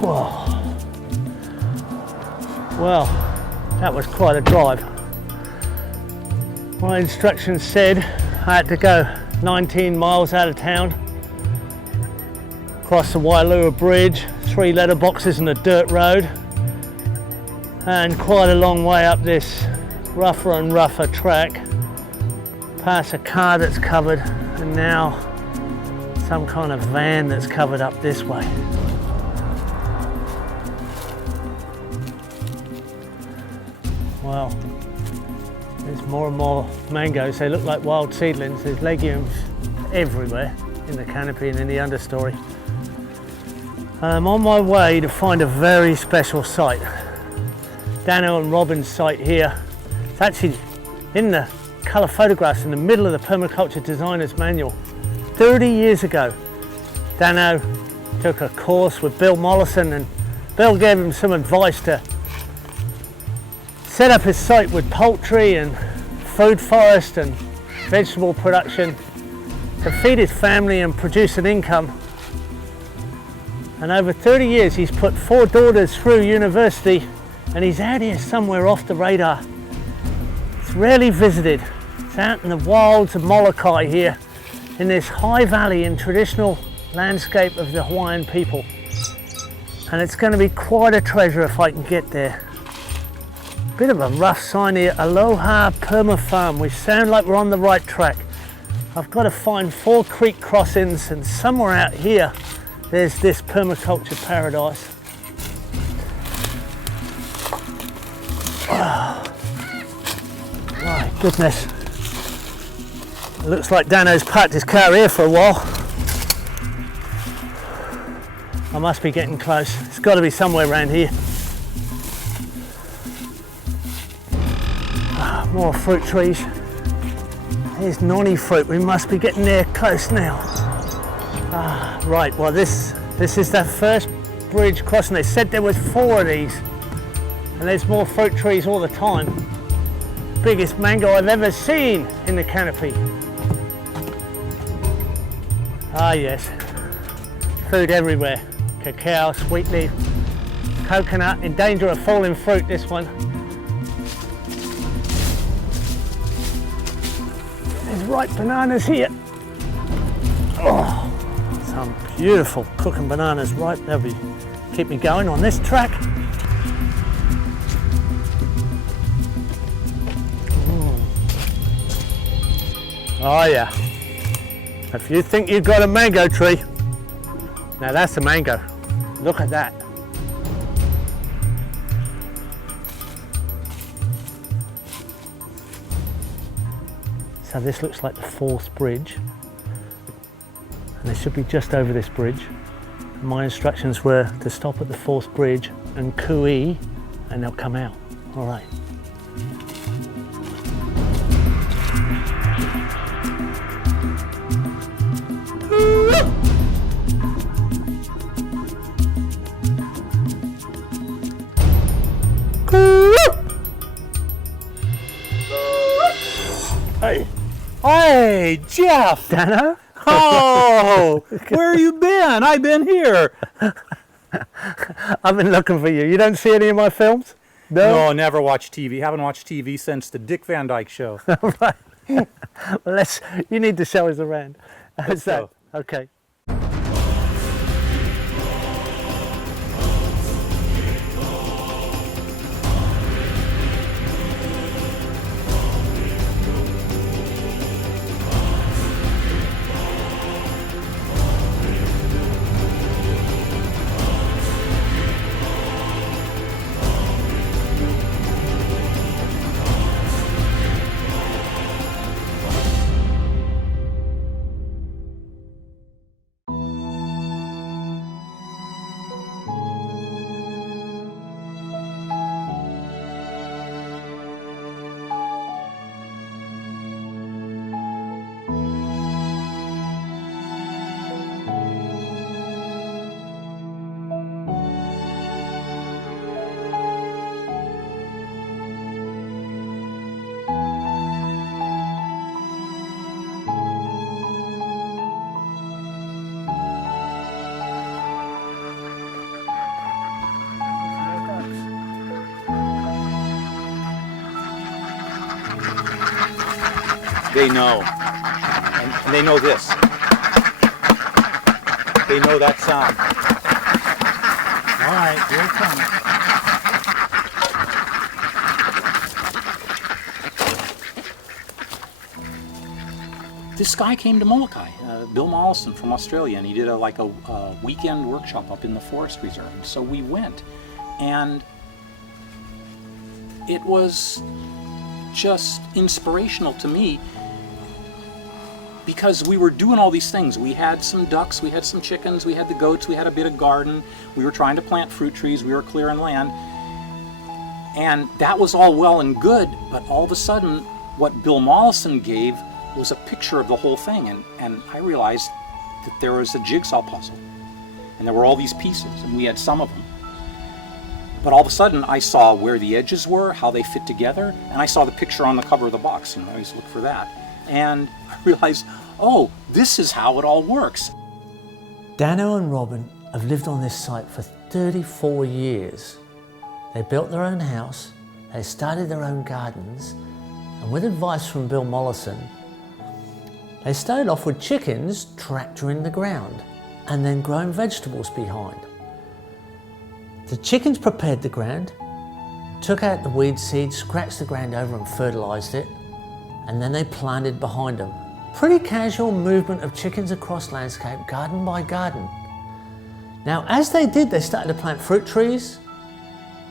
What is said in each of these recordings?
Whoa. Well, that was quite a drive. My instructions said I had to go 19 miles out of town, cross the Wailua Bridge, 3 letterboxes and a dirt road, and quite a long way up this rougher and rougher track, past a car that's covered, and now some kind of van that's covered up this way. Well, there's more and more mangoes. They look like wild seedlings. There's legumes everywhere in the canopy and in the understory. I'm on my way to find a very special site. Dano and Robin's site here. It's actually in the colour photographs in the middle of the Permaculture Designer's Manual. 30 years ago, Dano took a course with Bill Mollison, and Bill gave him some advice to set up his site with poultry and food forest and vegetable production to feed his family and produce an income. And over 30 years he's put 4 daughters through university, and he's out here somewhere off the radar. It's rarely visited. It's out in the wilds of Molokai here in this high valley in traditional landscape of the Hawaiian people. And it's going to be quite a treasure if I can get there. Bit of a rough sign here, Aloha Perma Farm. We sound like we're on the right track. I've got to find 4 creek crossings, and somewhere out here there's this Permaculture Paradise. Oh, my goodness. It looks like Dano's parked his car here for a while. I must be getting close. It's got to be somewhere around here. More fruit trees. There's noni fruit. We must be getting there close now. Right, well this is the first bridge crossing. They said there was 4 of these, and there's more fruit trees all the time. Biggest mango I've ever seen in the canopy. Ah yes, food everywhere. Cacao, sweet leaf, coconut, in danger of falling fruit, this one. There's ripe bananas here. Oh, some beautiful cooking bananas ripe. They'll keep me going on this track. Oh yeah. If you think you've got a mango tree, now that's a mango. Look at that. So this looks like the 4th bridge, and they should be just over this bridge. My instructions were to stop at the 4th bridge and cooee, and they'll come out. All right. Hey. Hey, Jeff! Dano? Oh, where you been? I've been here. I've been looking for you. You don't see any of my films? No, never watched TV. Haven't watched TV since the Dick Van Dyke Show. Right. Well, you need to show us around. Let's go. Okay. they know. And they know this. They know that sound. All right, here it comes. This guy came to Molokai, Bill Mollison from Australia, and he did a weekend workshop up in the forest reserve. And so we went, and it was just inspirational to me because we were doing all these things. We had some ducks, we had some chickens, we had the goats, we had a bit of garden, we were trying to plant fruit trees, we were clearing land, and that was all well and good, but all of a sudden what Bill Mollison gave was a picture of the whole thing, and I realized that there was a jigsaw puzzle, and there were all these pieces, and we had some of them. But all of a sudden I saw where the edges were, how they fit together, and I saw the picture on the cover of the box, and I always look for that. And I realized, oh, this is how it all works. Dano and Robin have lived on this site for 34 years. They built their own house, they started their own gardens, and with advice from Bill Mollison, they started off with chickens trapped in the ground and then growing vegetables behind. The chickens prepared the ground, took out the weed seeds, scratched the ground over and fertilised it, and then they planted behind them. Pretty casual movement of chickens across landscape, garden by garden. Now, as they did, they started to plant fruit trees,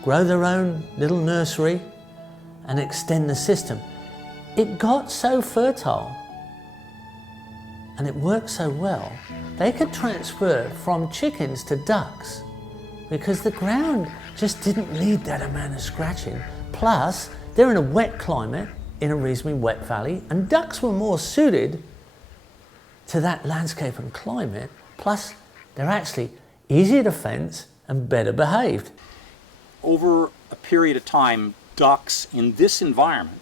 grow their own little nursery, and extend the system. It got so fertile and it worked so well, they could transfer from chickens to ducks because the ground just didn't need that amount of scratching. Plus, they're in a wet climate, in a reasonably wet valley, and ducks were more suited to that landscape and climate. Plus, they're actually easier to fence and better behaved. Over a period of time, ducks in this environment,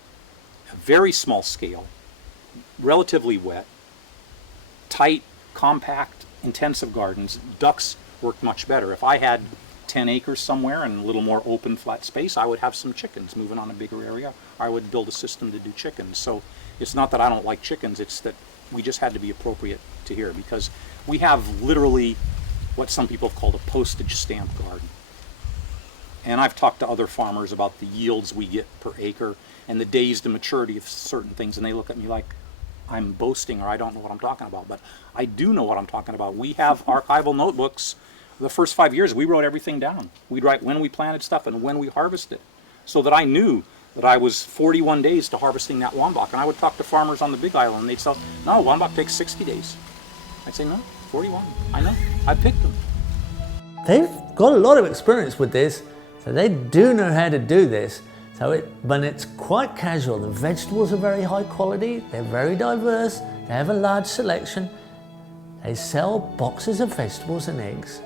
a very small scale, relatively wet, tight, compact, intensive gardens, ducks worked much better. If I had 10 acres somewhere and a little more open flat space, I would have some chickens moving on a bigger area. I would build a system to do chickens. So it's not that I don't like chickens, it's that we just had to be appropriate to here because we have literally what some people have called a postage stamp garden. And I've talked to other farmers about the yields we get per acre and the days to maturity of certain things, and they look at me like I'm boasting or I don't know what I'm talking about, but I do know what I'm talking about. We have archival notebooks. The first 5 years, we wrote everything down. We'd write when we planted stuff and when we harvested, so that I knew that I was 41 days to harvesting that wambach. And I would talk to farmers on the Big Island, and they'd say, no, wambach takes 60 days. I'd say, no, 41. I know. I picked them. They've got a lot of experience with this, so they do know how to do this. But it's quite casual. The vegetables are very high quality, they're very diverse, they have a large selection. They sell boxes of vegetables and eggs,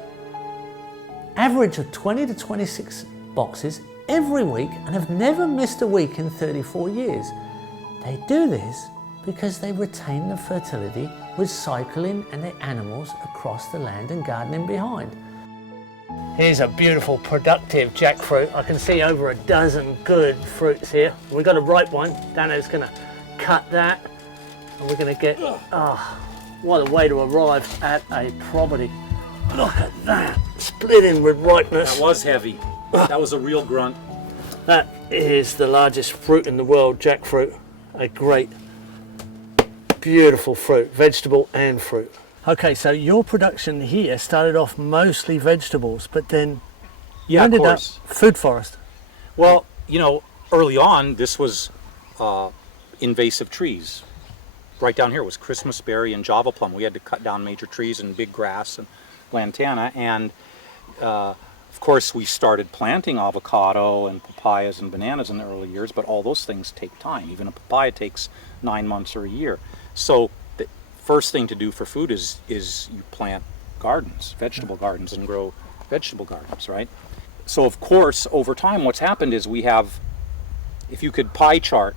average of 20 to 26 boxes every week, and have never missed a week in 34 years. They do this because they retain the fertility with cycling and the animals across the land and gardening behind. Here's a beautiful, productive jackfruit. I can see over a dozen good fruits here. We've got a ripe one. Dano's gonna cut that, and we're gonna get, what a way to arrive at a property. Look at that, splitting with ripeness. That was heavy. That was a real grunt. That is the largest fruit in the world, jackfruit. A great, beautiful fruit, vegetable and fruit. Okay, so your production here started off mostly vegetables, but then you ended up food forest. Well, you know, early on, this was invasive trees. Right down here was Christmas berry and Java plum. We had to cut down major trees and big grass and lantana, and of course we started planting avocado and papayas and bananas in the early years, but all those things take time. Even a papaya takes 9 months or a year. So the first thing to do for food is you plant gardens, vegetable gardens, and grow vegetable gardens, right? So of course, over time, what's happened is we have, if you could pie chart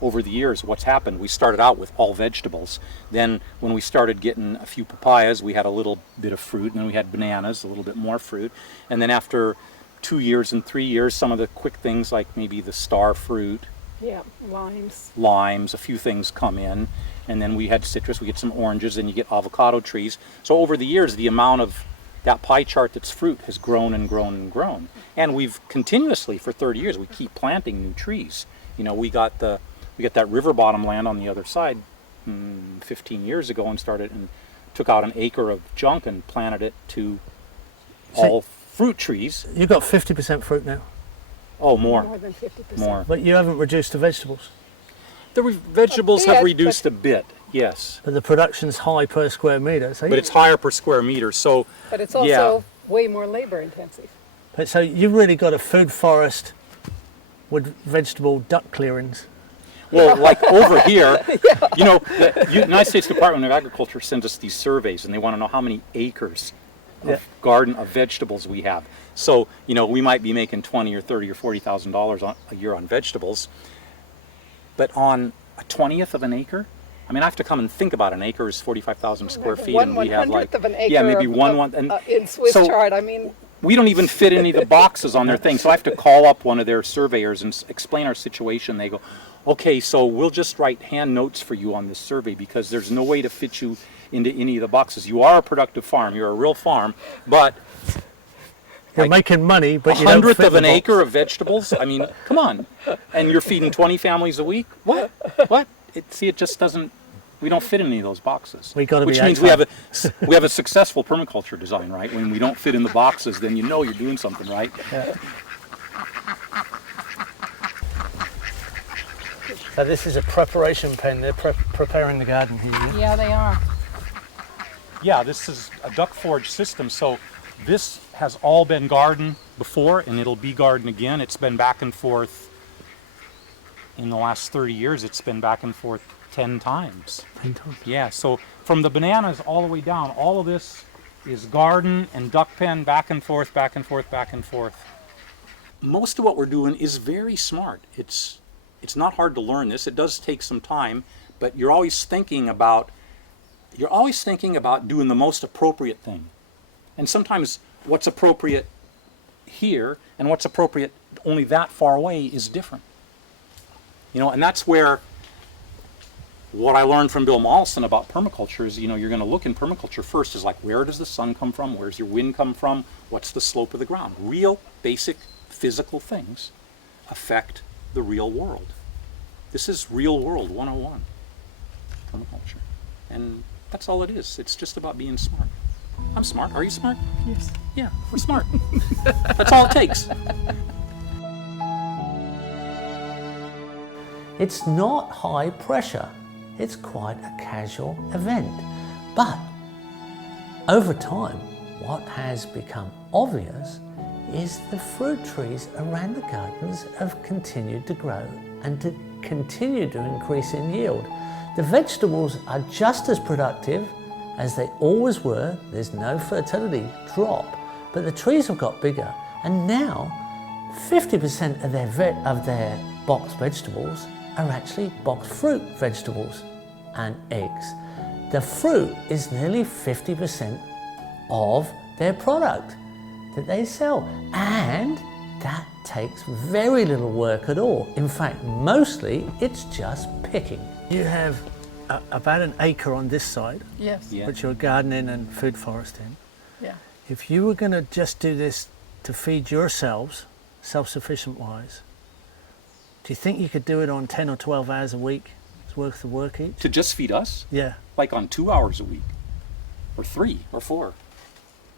over the years what's happened, we started out with all vegetables. Then when we started getting a few papayas, we had a little bit of fruit, and then we had bananas, a little bit more fruit. And then after 2 years and 3 years, some of the quick things like maybe the star fruit Yeah, limes. limes, a few things come in, and then we had citrus, we get some oranges, and you get avocado trees. So over the years, the amount of that pie chart that's fruit has grown and grown and grown. And we've continuously, for 30 years, we keep planting new trees. You know, we got that river bottom land on the other side 15 years ago and took out an acre of junk and planted it to all fruit trees. You've got 50% fruit now, Oh, more. More than 50%. More. but you haven't reduced the vegetables. The vegetables A bit, have reduced but- a bit, yes. But the production's high per square metre. So But it's higher per square meter, so But it's also way more labor intensive. so you've really got a food forest with vegetable duck clearings. well, like over here, you know, the United States Department of Agriculture sends us these surveys, and they want to know how many acres Yeah. of garden of vegetables we have. So, you know, we might be making $20 or $30 or $40,000 a year on vegetables, but on a 20th of an acre, I mean, I have to come and think about an acre is 45,000 square feet, and we have like of an acre maybe of- one, and in Swiss so chard, I mean, we don't even fit any of the boxes on their thing. So I have to call up one of their surveyors and explain our situation. They go, okay, so we'll just write hand notes for you on this survey because there's no way to fit you into any of the boxes. You are a productive farm. You're a real farm, but You're like making money, but a you don't hundredth fit of the an box. acre of vegetables? I mean, come on. And you're feeding 20 families a week? What? What? It just doesn't, we don't fit in any of those boxes. We gotta Which be means outside. we have a successful permaculture design, right? When we don't fit in the boxes, then you know you're doing something right. Yeah. So this is a preparation pen. They're preparing the garden here. Yeah? yeah, they are. Yeah, this is a duck forage system. So this has all been garden before, and it'll be garden again. It's been back and forth in the last 30 years. It's been back and forth 10 times. 10 times. Yeah, so from the bananas all the way down, all of this is garden and duck pen, back and forth, back and forth, back and forth. Most of what we're doing is very smart. It's not hard to learn this. It does take some time, but you're always thinking about doing the most appropriate thing. And sometimes what's appropriate here and what's appropriate only that far away is different. You know, and that's where what I learned from Bill Mollison about permaculture is, you know, you're going to look in permaculture first is like, where does the sun come from? Where's your wind come from? What's the slope of the ground? Real basic physical things affect the real world. This is real world 101, permaculture. And that's all it is. It's just about being smart. I'm smart. Are you smart? Yes. Yeah, we're smart. That's all it takes. It's not high pressure. It's quite a casual event. But over time, what has become obvious is the fruit trees around the gardens have continued to grow and to continue to increase in yield. The vegetables are just as productive as they always were. There's no fertility drop, but the trees have got bigger, and now 50% of their box vegetables are actually box fruit vegetables and eggs. The fruit is nearly 50% of their product that they sell, and that takes very little work at all. In fact, mostly it's just picking. You have about an acre on this side, Yes. Yeah. which you're gardening and food foresting. Yeah. If you were going to just do this to feed yourselves, self-sufficient wise, do you think you could do it on 10 or 12 hours a week worth of work each? To just feed us? Yeah, Like on 2 hours a week, or 3 or 4.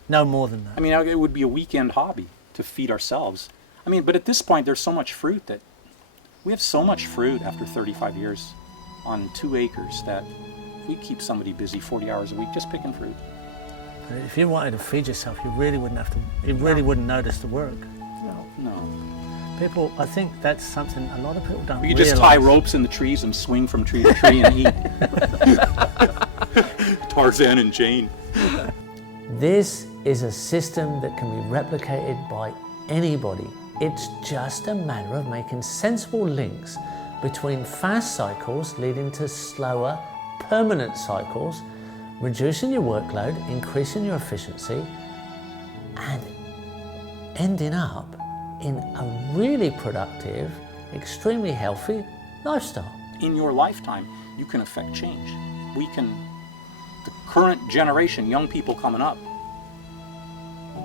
no more than that. I mean, it would be a weekend hobby to feed ourselves. I mean, but at this point, there's so much fruit that we have so much fruit after 35 years on 2 acres that we keep somebody busy 40 hours a week just picking fruit. If you wanted to feed yourself, you really wouldn't have to. You really wouldn't notice the work. No. No. People, I think that's something a lot of people don't We could just tie realise. ropes in the trees and swing from tree to tree and eat. Tarzan and Jane. This is a system that can be replicated by anybody. It's just a matter of making sensible links between fast cycles leading to slower, permanent cycles, reducing your workload, increasing your efficiency, and ending up in a really productive, extremely healthy, lifestyle. In your lifetime, you can affect change. The current generation, young people coming up,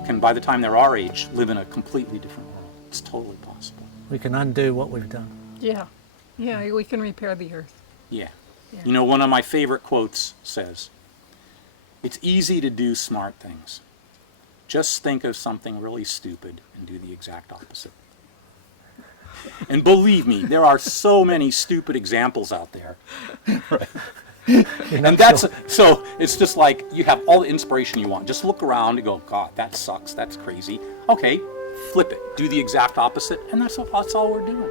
can, by the time they're our age, live in a completely different world. It's totally possible. We can undo what we've done. Yeah. Yeah, we can repair the earth. Yeah. Yeah. You know, one of my favorite quotes says, "It's easy to do smart things. Just think of something really stupid and do the exact opposite." And believe me, there are so many stupid examples out there. And so it's just like you have all the inspiration you want. Just look around and go, God, that sucks, that's crazy. Okay, flip it, do the exact opposite, and that's all we're doing.